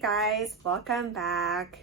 guys, welcome back.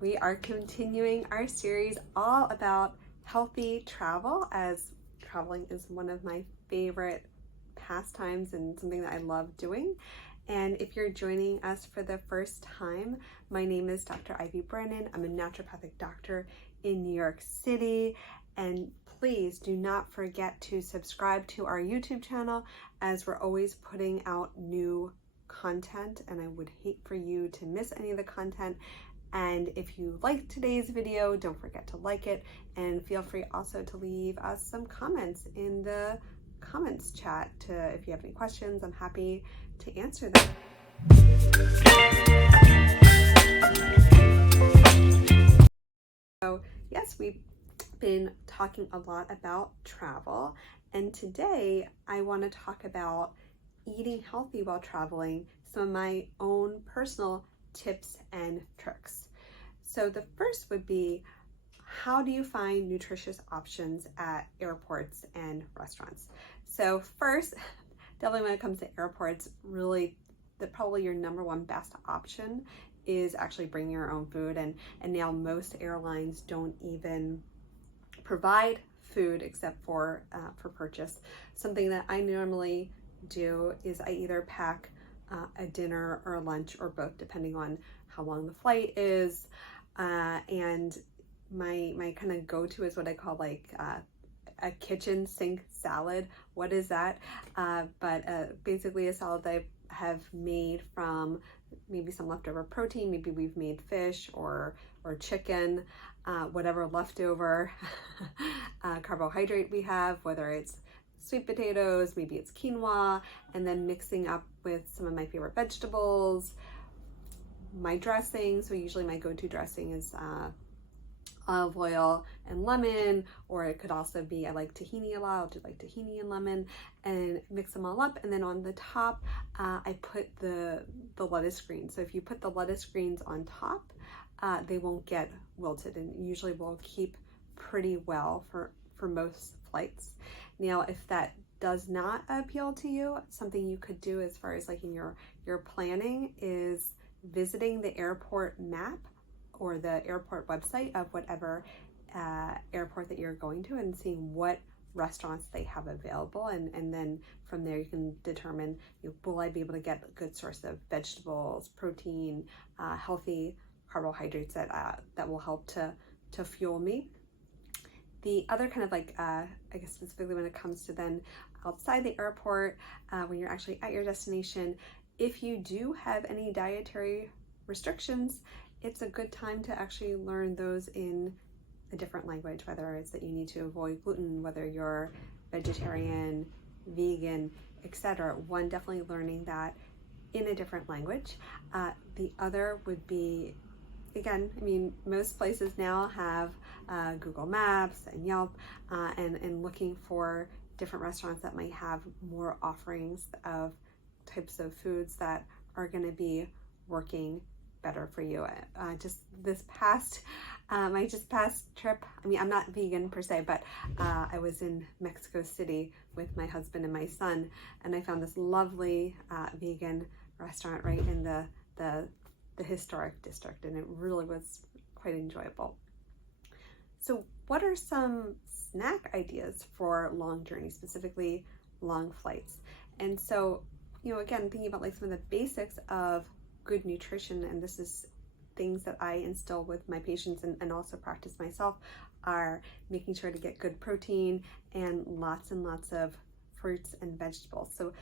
We are continuing our series all about healthy travel, as traveling is one of my favorite pastimes and something that I love doing. And if you're joining us for the first time, my name is Dr. Branin. I'm a naturopathic doctor in New York City. And please do not forget to subscribe to our YouTube channel, as we're always putting out new content, and I would hate for you to miss any of the content. And if you like today's video, don't forget to like it, and feel free also to leave us some comments in the comments chat. If you have any questions, I'm happy to answer them. So yes, we've been talking a lot about travel, and today I want to talk about eating healthy while traveling, some of my own personal tips and tricks. So the first would be, how do you find nutritious options at airports and restaurants? So first, definitely when it comes to airports, really probably your number one best option is actually bringing your own food. And now most airlines don't even provide food except for purchase. Something that I normally do is I either pack a dinner or a lunch or both, depending on how long the flight is. And my kind of go-to is what I call like a kitchen sink salad. What is that? But basically a salad that I have made from maybe some leftover protein. Maybe we've made fish or chicken, whatever leftover carbohydrate we have, whether it's sweet potatoes, maybe it's quinoa, and then mixing up with some of my favorite vegetables. My dressing, so usually my go-to dressing is olive oil and lemon, or it could also be, I like tahini a lot, I'll do like tahini and lemon, and mix them all up. And then on the top, I put the lettuce greens. So if you put the lettuce greens on top, they won't get wilted, and usually will keep pretty well for most flights. Now, if that does not appeal to you, something you could do as far as like in your planning is visiting the airport map or the airport website of whatever airport that you're going to, and seeing what restaurants they have available. And then from there you can determine, will I be able to get a good source of vegetables, protein, healthy carbohydrates that will help to fuel me. The other kind of like, I guess specifically when it comes to then outside the airport, when you're actually at your destination, if you do have any dietary restrictions, it's a good time to actually learn those in a different language, whether it's that you need to avoid gluten, whether you're vegetarian, vegan, etc. One, definitely learning that in a different language. The other would be, again, I mean, most places now have Google Maps and Yelp, and looking for different restaurants that might have more offerings of types of foods that are going to be working better for you. Just this past, my past trip, I mean, I'm not vegan per se, but I was in Mexico City with my husband and my son, and I found this lovely vegan restaurant right in the historic district, and it really was quite enjoyable. So what are some snack ideas for long journeys, specifically long flights? And so, again, thinking about like some of the basics of good nutrition, and this is things that I instill with my patients and also practice myself, are making sure to get good protein and lots of fruits and vegetables. So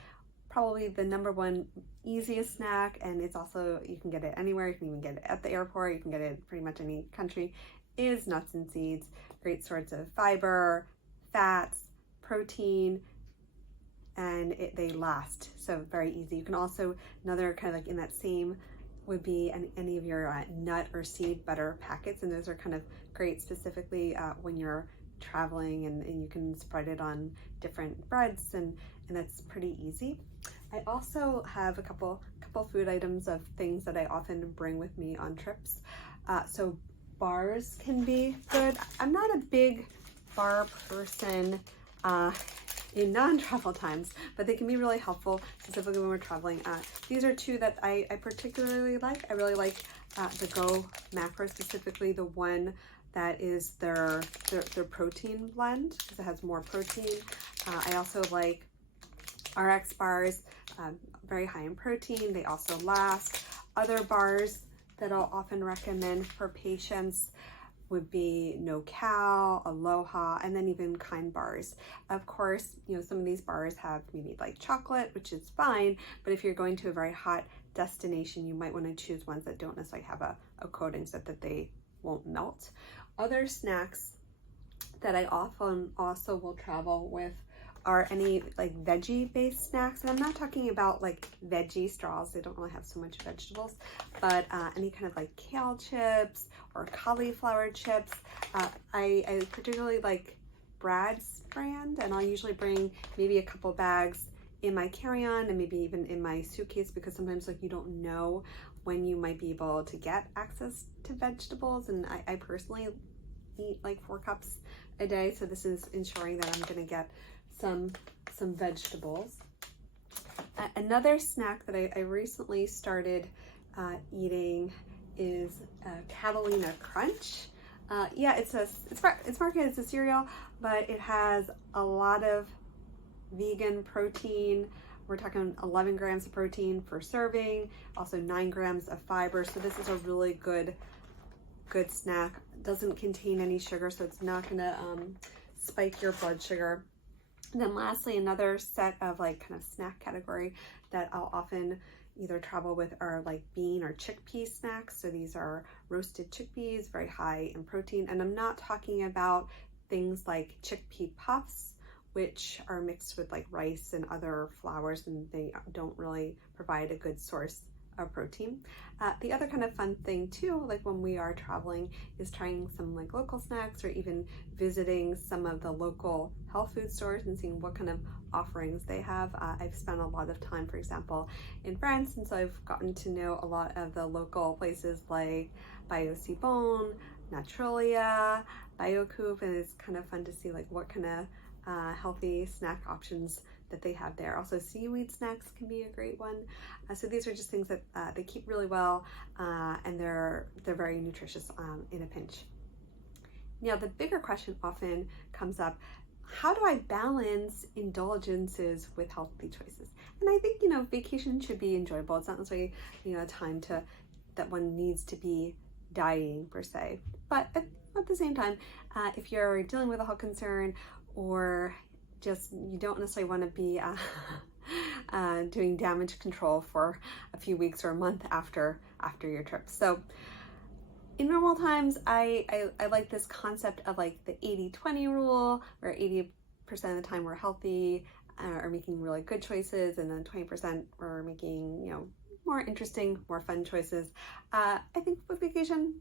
probably the number one easiest snack, and it's also, you can get it anywhere, you can even get it at the airport, you can get it in pretty much any country, is nuts and seeds. Great sorts of fiber, fats, protein, and they last, so very easy. You can also, another kind of like in that same would be any of your nut or seed butter packets, and those are kind of great specifically when you're traveling, and you can spread it on different breads, and that's pretty easy. I also have a couple food items of things that I often bring with me on trips. So bars can be good. I'm not a big bar person. in non-travel times, but they can be really helpful specifically when we're traveling. These are two that I particularly like. I really like the Go macro, specifically the one that is their protein blend, because it has more protein. I also like RX bars, very high in protein. They also last. Other bars that I'll often recommend for patients would be No Cow, Aloha, and then even Kind bars. Of course, some of these bars have maybe like chocolate, which is fine, but if you're going to a very hot destination, you might want to choose ones that don't necessarily have a coating so that they won't melt. Other snacks that I often also will travel with are any like veggie based snacks, and I'm not talking about like veggie straws, they don't really have so much vegetables, but any kind of like kale chips or cauliflower chips. I particularly like Brad's brand, and I'll usually bring maybe a couple bags in my carry-on and maybe even in my suitcase, because sometimes like you don't know when you might be able to get access to vegetables, and I personally eat like 4 cups a day, so this is ensuring that I'm going to get some vegetables. Another snack that I recently started eating is Catalina Crunch. Yeah, it's marketed as a cereal, but it has a lot of vegan protein. We're talking 11 grams of protein per serving, also 9 grams of fiber. So this is a really good snack. Doesn't contain any sugar, so it's not gonna spike your blood sugar. And then lastly, another set of like kind of snack category that I'll often either travel with are like bean or chickpea snacks. So these are roasted chickpeas, very high in protein. And I'm not talking about things like chickpea puffs, which are mixed with like rice and other flours, and they don't really provide a good source of protein. The other kind of fun thing too, like when we are traveling, is trying some like local snacks, or even visiting some of the local health food stores and seeing what kind of offerings they have. I've spent a lot of time, for example, in France, and so I've gotten to know a lot of the local places like Bio Cibon, Naturalia, BioCoop, and it's kind of fun to see like what kind of healthy snack options that they have there. Also, seaweed snacks can be a great one. So these are just things that they keep really well, and they're very nutritious in a pinch. Now, the bigger question often comes up: how do I balance indulgences with healthy choices? And I think vacation should be enjoyable. It's not necessarily a time that one needs to be dieting per se, but at the same time, if you're dealing with a health concern, or just you don't necessarily want to be doing damage control for a few weeks or a month after your trip. So in normal times, I like this concept of like the 80-20 rule, where 80% of the time we're healthy, or making really good choices, and then 20% we're making more interesting, more fun choices. I think with vacation,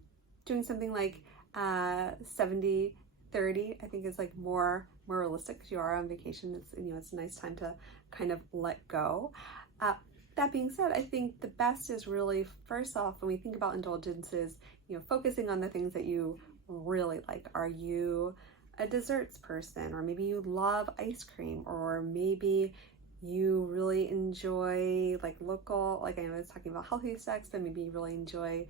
doing something like 70-30, I think is like more realistic, because you are on vacation. It's a nice time to kind of let go. That being said, I think the best is really, first off, when we think about indulgences, focusing on the things that you really like. Are you a desserts person, or maybe you love ice cream, or maybe you really enjoy like local, like I was talking about healthy snacks, but maybe you really enjoy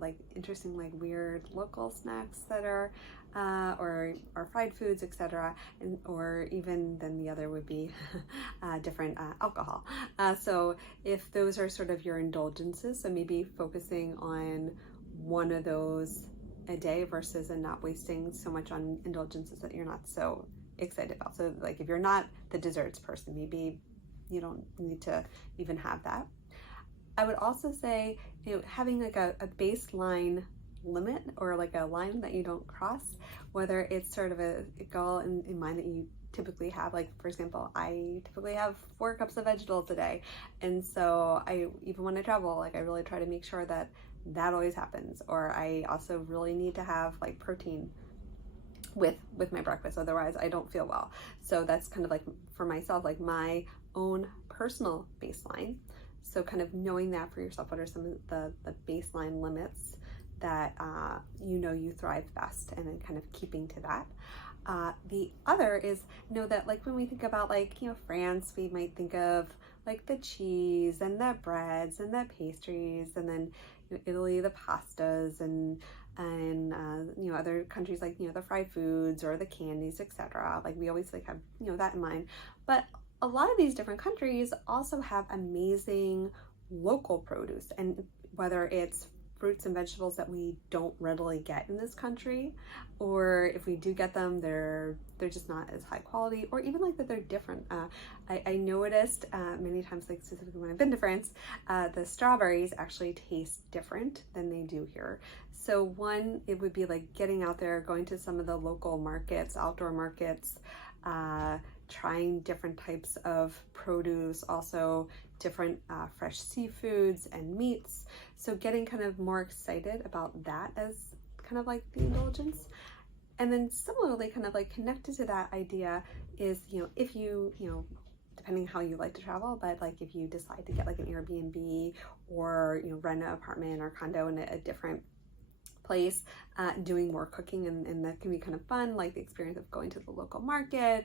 like interesting, like weird local snacks that are or fried foods, etc. And or even then the other would be different alcohol. So if those are sort of your indulgences, so maybe focusing on one of those a day versus and not wasting so much on indulgences that you're not so excited about. So like if you're not the desserts person, maybe you don't need to even have that. I would also say, having like a baseline limit, or like a line that you don't cross, whether it's sort of a goal in mind that you typically have. Like, for example, I typically have 4 cups of vegetables a day, and so even when I travel, like I really try to make sure that always happens. Or I also really need to have like protein with my breakfast, otherwise I don't feel well. So that's kind of like, for myself, like my own personal baseline. So kind of knowing that for yourself, what are some of the baseline limits that you thrive best, and then kind of keeping to that. The other is, that like when we think about like, France, we might think of like the cheese and the breads and the pastries, and then Italy, the pastas, and other countries like, the fried foods or the candies, etc. Like we always like have, that in mind. But a lot of these different countries also have amazing local produce, and whether it's fruits and vegetables that we don't readily get in this country, or if we do get them, they're just not as high quality, or even like that they're different. I noticed many times, like specifically when I've been to France, the strawberries actually taste different than they do here. So one, it would be like getting out there, going to some of the local markets, outdoor markets, trying different types of produce, also different fresh seafoods and meats. So getting kind of more excited about that as kind of like the indulgence. And then similarly, kind of like connected to that idea is, if you, depending how you like to travel, but like if you decide to get like an Airbnb or, rent an apartment or condo in a different place, doing more cooking, and that can be kind of fun, like the experience of going to the local market,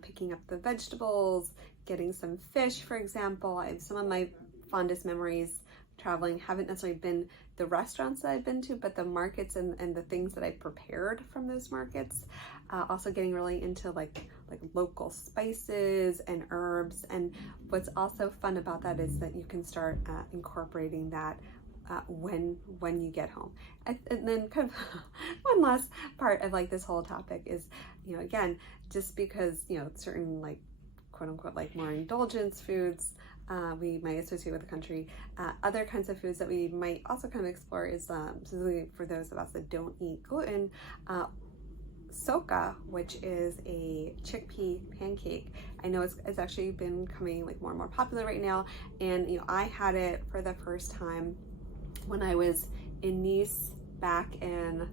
picking up the vegetables, getting some fish, for example. I have some of my fondest memories traveling haven't necessarily been the restaurants that I've been to, but the markets and the things that I prepared from those markets. Also getting really into like local spices and herbs. And what's also fun about that is that you can start incorporating that when you get home. And then kind of one last part of like this whole topic is, again, just because, certain like quote unquote like more indulgence foods we might associate with the country, other kinds of foods that we might also kind of explore is specifically for those of us that don't eat gluten, soca, which is a chickpea pancake. I know it's actually been coming like more and more popular right now, and I had it for the first time when I was in Nice back in,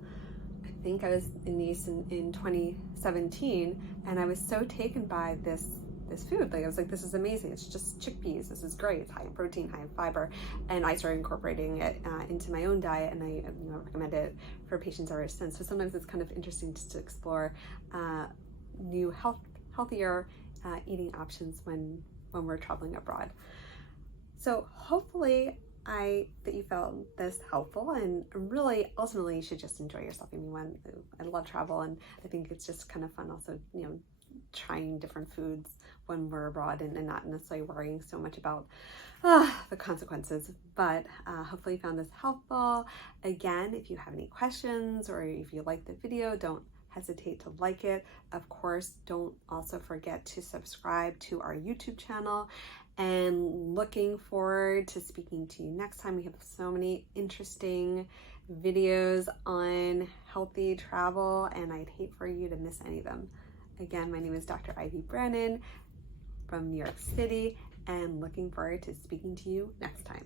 I think I was in Nice in 2017, and I was so taken by this food. Like I was like, this is amazing. It's just chickpeas. This is great. It's high in protein, high in fiber, and I started incorporating it into my own diet, and I recommend it for patients ever since. So sometimes it's kind of interesting just to explore new healthier eating options when we're traveling abroad. So hopefully that you found this helpful, and really ultimately you should just enjoy yourself. I mean, I love travel, and I think it's just kind of fun also, trying different foods when we're abroad, and not necessarily worrying so much about the consequences. But hopefully you found this helpful. Again, if you have any questions or if you like the video, don't hesitate to like it. Of course, don't also forget to subscribe to our YouTube channel, and looking forward to speaking to you next time. We have so many interesting videos on healthy travel, and I'd hate for you to miss any of them. Again, my name is Dr. Ivy Branin from New York City, and looking forward to speaking to you next time.